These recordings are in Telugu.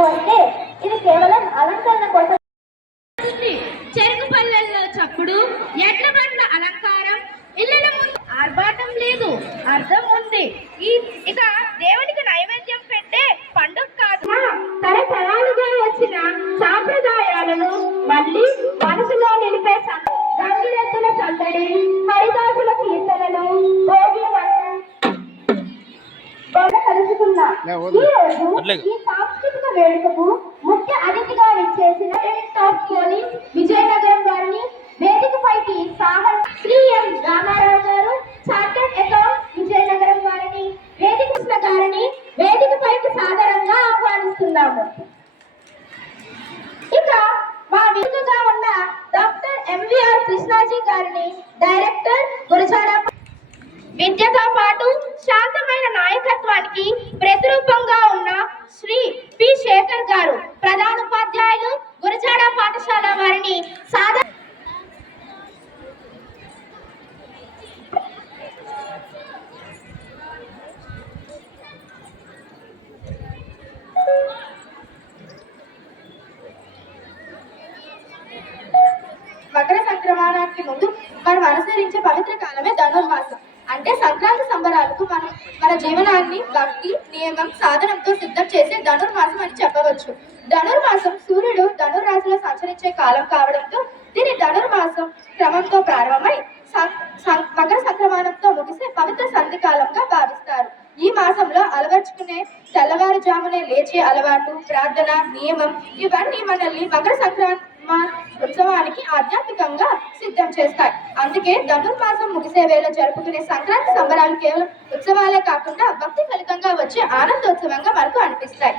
వస్తే ఇది కేవలం అలంకరణ కోసం. చెరుకు పల్లెల్లో చప్పుడు, ఎడ్ల బండ్ల అలంకారం, ఇళ్ళ ముందు ఆర్భాటం లేదు, అర్థం ఉంది. ఇక దేవుడికి నైవేద్యం పెట్టే పండుగ కాదు, తరతరాలుగా వచ్చిన సాంప్రదాయాలను మళ్ళీ మనసులో నిలిపే గంగిరెద్దుల సందడి, హరిదాసుల కీర్తనలు, భోగి కలుసుకున్నా. ఈ రోజు ఈ సాంస్కృతిక వేడుకకు ముఖ్య అతిథిగా విచ్చేసిన పోలీస్ విజయనగరం గారిని, వేదికపైకి శ్రీ ఎం రామారావు గారు, చార్టెడ్ అకౌంట్ విజయనగరం గారిని, వేదిక గారిని వేదికపైకి సాదరంగా ఆహ్వానిస్తున్నాము. ఇక మా వేదికగా ఉన్న డాక్టర్ ఎంవిఆర్ కృష్ణాజీ గారిని, డైరెక్టర్ గురజాడ. విద్యతో పాటు శాంతమైన నాయకత్వానికి ప్రతిరూపంగా ఉన్న శ్రీ పి శేఖర్ గారు, ప్రధానోపాధ్యాయులు, గురజాడ పాఠశాల వారిని మకర సంక్రమణానికి ముందు మనం అనుసరించే పవిత్ర కాలమే ధనుర్మాసం. అంటే సంక్రాంతి సంబరాలకు మన జీవనాన్ని భక్తి, నియమం, సాధనంతో సిద్ధం చేసే ధనుర్మాసం అని చెప్పవచ్చు. ధనుర్మాసం సూర్యుడు ధనుర్రాశిలో సంచరించే కాలం కావడంతో దీని ధనుర్మాసం క్రమంతో ప్రారంభమై మకర సంక్రమణంతో ముగిసే పవిత్ర సంధికాలంగా భావిస్తారు. ఈ మాసంలో అలవర్చుకునే తెల్లవారుజామునే లేచే అలవాటు, ప్రార్థన, నియమం ఇవన్నీ మనల్ని మకర సంక్రాంతి ఉత్సవానికి ఆధ్యాత్మికంగా సిద్ధం చేస్తాయి. అందుకే ధనుర్మాసం ముగిసే వేళ జరుపుకునే సంక్రాంతి సంబరాలు కేవలం ఉత్సవాలే కాకుండా భక్తి ఫలితంగా వచ్చే ఆనందోత్సవంగా మనకు అనిపిస్తాయి.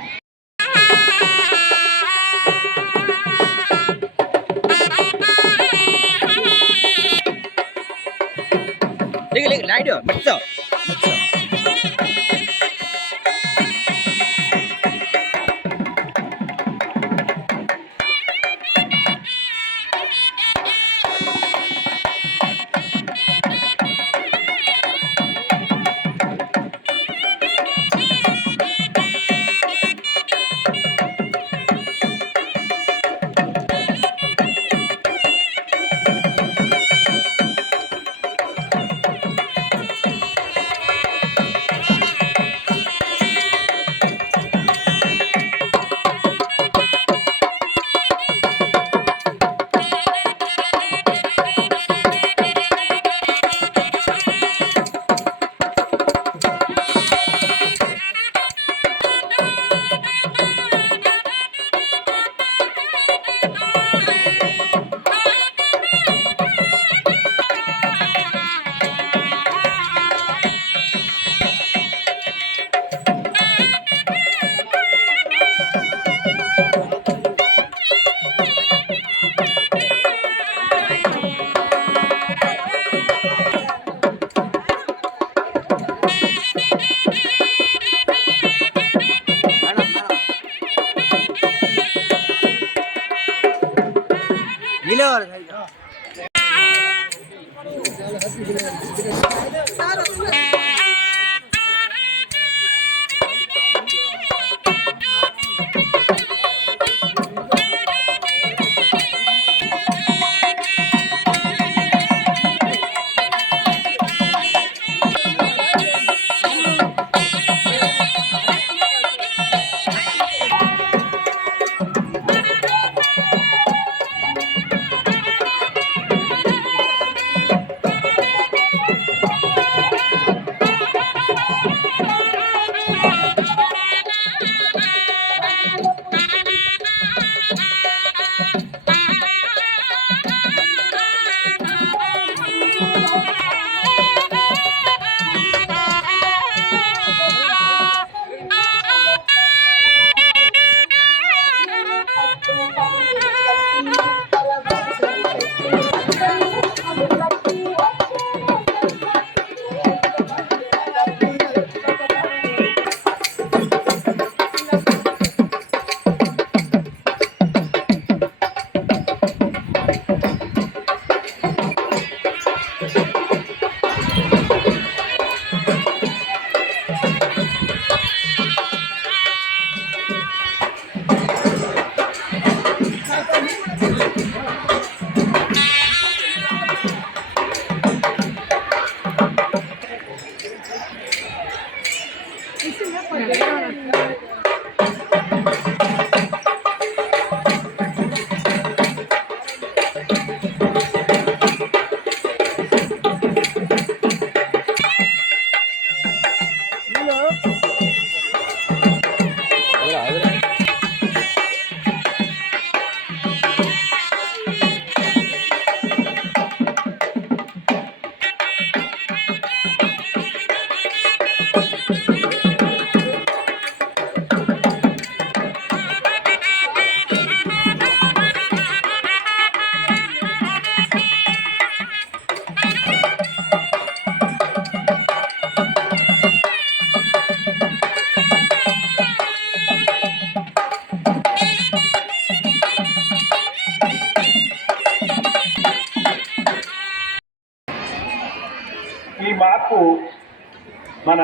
మన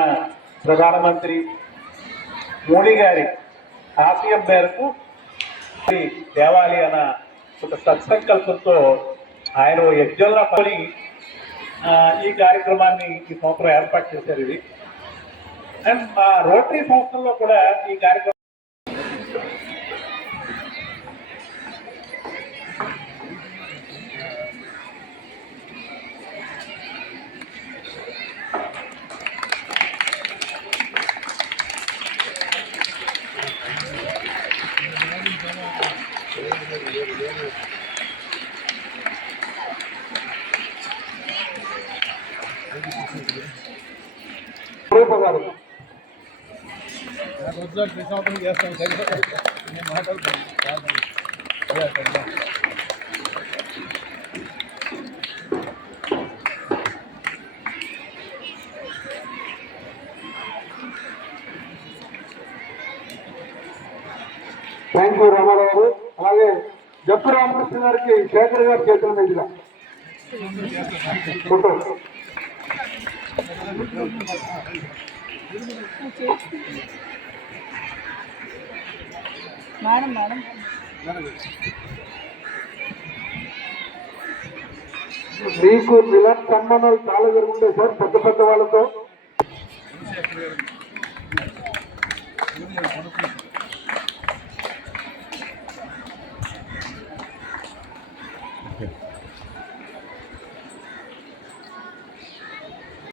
ప్రధానమంత్రి మోడీ గారి ఆశయం మేరకు తేవాలి అన్న ఒక సత్సంకల్పంతో ఆయన యజ్ఞంలో పని ఈ కార్యక్రమాన్ని ఈ సంవత్సరం ఏర్పాటు చేశారు. ఇది అండ్ మా రోటరీ సంస్థల్లో కూడా ఈ కార్యక్రమం థ్యాంక్ యూ రామారావు గారు. అలాగే జప్పు రామకృష్ణ గారికి శేఖర్ గారి చేతుల మీదుగా ఫోటో. మీకు మిలన్ సన్మానాలు చాలా జరుగుతాయి సార్, పెద్ద పెద్ద వాళ్ళతో.